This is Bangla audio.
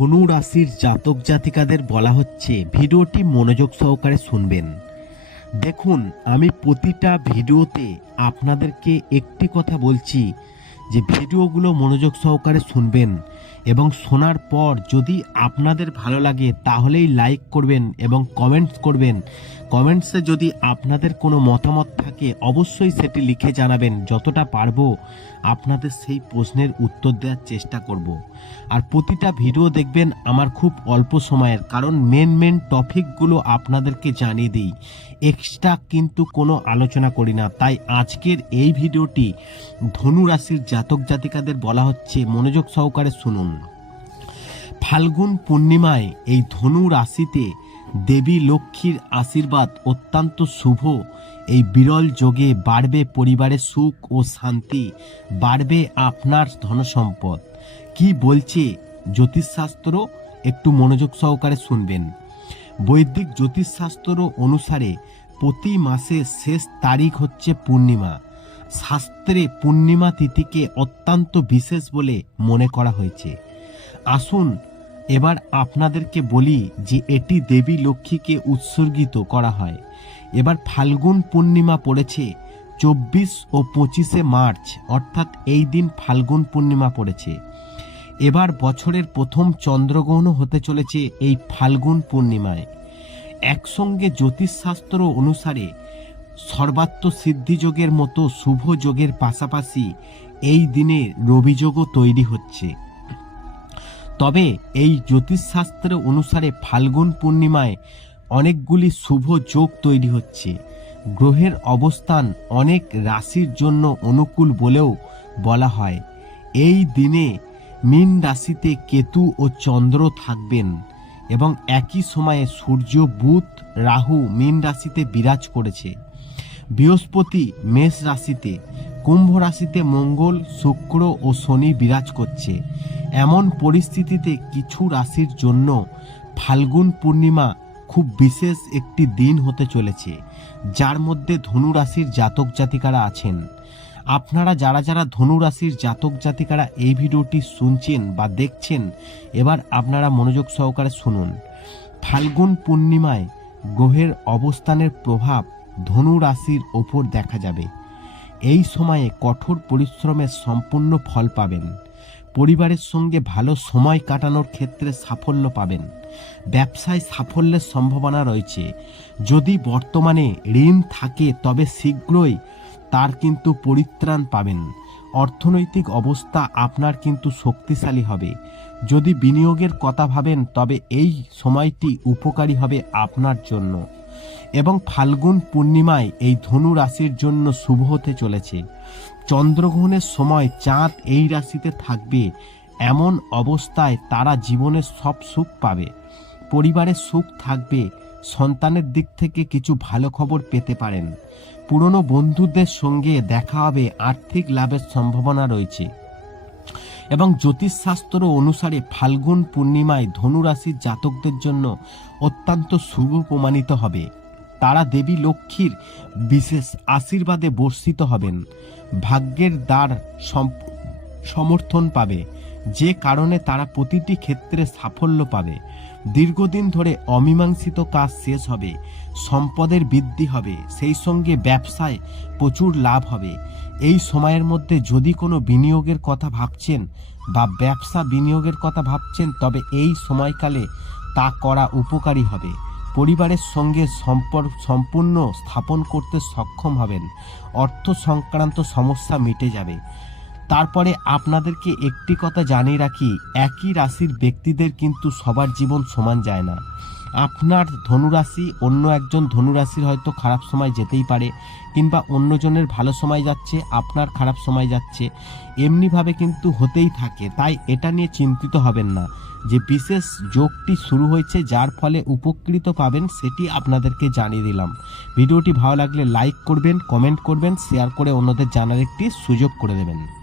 ধনু রাশির জাতক জাতিকাদের বলা হচ্ছে, ভিডিওটি মনোযোগ সহকারে শুনবেন। দেখুন, আমি প্রতিটা ভিডিওতে আপনাদেরকে একটি কথা বলছি, যে ভিডিওগুলো মনোযোগ সহকারে শুনবেন। এবং শোনার পর যদি আপনাদের ভালো লাগে, তাহলেই লাইক করবেন এবং কমেন্টস করবেন। কমেন্টসে যদি আপনাদের কোনো মতামত থাকে, অবশ্যই সেটি লিখে জানাবেন। যতটা পারব আপনাদের সেই প্রশ্নের উত্তর দেওয়ার চেষ্টা করব। আর প্রতিটা ভিডিও দেখবেন আমার খুব অল্প সময়ের, কারণ মেন মেন টপিকগুলো আপনাদেরকে জানিয়ে দিই। এক্সট্রা কিন্তু কোনো আলোচনা করি না। তাই আজকের এই ভিডিওটি ধনু রাশির জাতক জাতিকাদের বলা হচ্ছে, মনোযোগ সহকারে শুনুন। ফাল্গুন পূর্ণিমায় এই ধনু রাশিতে দেবী লক্ষ্মীর আশীর্বাদ অত্যন্ত শুভ। এই বিরল যোগে বাড়বে পরিবারের সুখ ও শান্তি, বাড়বে আপনার ধনসম্পদ। কি বলছে জ্যোতিষশাস্ত্র? একটু মনোযোগ সহকারে শুনবেন। বৈদিক জ্যোতিষশাস্ত্র অনুসারে প্রতি মাসের শেষ তারিখ হচ্ছে পূর্ণিমা। শাস্ত্রে পূর্ণিমা তিথিকে অত্যন্ত বিশেষ বলে মনে করা হয়েছে। আসুন এবার আপনাদেরকে বলি যে এটি দেবী লক্ষ্মীকে উৎসর্গিত করা হয়। এবার ফাল্গুন পূর্ণিমা পড়েছে চব্বিশ ও পঁচিশে মার্চ, অর্থাৎ এই দিন ফাল্গুন পূর্ণিমা পড়েছে। এবার বছরের প্রথম চন্দ্রগ্রহণ হতে চলেছে এই ফাল্গুন পূর্ণিমায়। একসঙ্গে জ্যোতিষশাস্ত্র অনুসারে সর্বাত্ম সিদ্ধিযোগের মতো শুভ যোগের পাশাপাশি এই দিনে রবিযোগও তৈরি হচ্ছে। তবে এই জ্যোতিষশাস্ত্র অনুসারে ফাল্গুন পূর্ণিমায় অনেকগুলি শুভ যোগ তৈরি হচ্ছে। গ্রহের অবস্থান অনেক রাশির জন্য অনুকূল বলেও বলা হয়। এই দিনে মীন রাশিতে কেতু ও চন্দ্র থাকবেন এবং একই সময়ে সূর্য, বুধ, রাহু মীন রাশিতে বিরাজ করেছে। বৃহস্পতি মেষ রাশিতে, কুম্ভ রাশিতে মঙ্গল, শুক্র ও শনি বিরাজ করছে। এমন পরিস্থিতিতে কিছু রাশির জন্য ফাল্গুন পূর্ণিমা খুব বিশেষ একটি দিন হতে চলেছে, যার মধ্যে ধনু রাশির জাতক জাতিকারা আছেন। আপনারা যারা যারা ধনু রাশির জাতক জাতিকারা এই ভিডিওটি শুনছেন বা দেখছেন, এবার আপনারা মনোযোগ সহকারে শুনুন। ফাল্গুন পূর্ণিমায় গ্রহের অবস্থানের প্রভাব ধনু রাশির ওপর দেখা যাবে। এই সময়ে কঠোর পরিশ্রমের সম্পূর্ণ ফল পাবেন। পরিবারের সঙ্গে ভালো সময় কাটানোর ক্ষেত্রে সাফল্য পাবেন। ব্যবসায় সাফল্যের সম্ভাবনা রয়েছে। যদি বর্তমানে ঋণ থাকে, তবে শীঘ্রই তার কিন্তু পরিত্রাণ পাবেন। অর্থনৈতিক অবস্থা আপনার কিন্তু শক্তিশালী হবে। যদি বিনিয়োগের কথা ভাবেন, তবে এই সময়টি উপকারী হবে আপনার জন্য। এবং ফাল্গুন পূর্ণিমায় এই ধনু রাশির জন্য শুভ হতে চলেছে। চন্দ্রগ্রহণের সময় চাঁদ এই রাশিতে থাকবে। এমন অবস্থায় তারা জীবনের সব সুখ পাবে। পরিবারের সুখ থাকবে। সন্তানের দিক থেকে কিছু ভালো খবর পেতে পারেন। পুরনো বন্ধুদের সঙ্গে দেখা হবে আর্থিক লাভের সম্ভাবনা রয়েছে। এবং জ্যোতিষশাস্ত্র অনুসারে ফাল্গুন পূর্ণিমায় ধনুরাশির জাতকদের জন্য অত্যন্ত শুভ প্রমাণিত হবে। তারা দেবী লক্ষ্মীর বিশেষ আশীর্বাদে বর্ষিত হবেন। ভাগ্যের দ্বার সম- সমর্থন পাবে। যে কারণে তারা প্রতিটি ক্ষেত্রে সাফল্য পাবে। দীর্ঘদিন ধরে অমীমাংসিত কাজ শেষ হবে। সম্পদের বৃদ্ধি হবে। সেই সঙ্গে ব্যবসায় প্রচুর লাভ হবে। এই সময়ের মধ্যে যদি কোনো বিনিয়োগের কথা ভাবছেন বা ব্যবসা বিনিয়োগের কথা ভাবছেন, তবে এই সময়কালে তা করা উপকারী হবে। পরিবারের সঙ্গে সম্পর্ক সম্পূর্ণ স্থাপন করতে সক্ষম হবেন। অর্থ সংক্রান্ত সমস্যা মিটে যাবে। তারপরে আপনাদেরকে একটি কথা জানিয়ে রাখি, একই রাশির ব্যক্তিদের কিন্তু সবার জীবন সমান যায় না। আপনার ধনুরাশি অন্য একজন ধনুরাশির হয়তো খারাপ সময় যেতেই পারে, কিংবা অন্যজনের ভালো সময় যাচ্ছে, আপনার খারাপ সময় যাচ্ছে। এমনিভাবে কিন্তু হতেই থাকে, তাই এটা নিয়ে চিন্তিত হবেন না। যে বিশেষ যোগটি শুরু হয়েছে, যার ফলে উপকৃত পাবেন, সেটি আপনাদেরকে জানিয়ে দিলাম। ভিডিওটি ভালো লাগলে লাইক করবেন, কমেন্ট করবেন, শেয়ার করে অন্যদের জানার একটি সুযোগ করে দেবেন।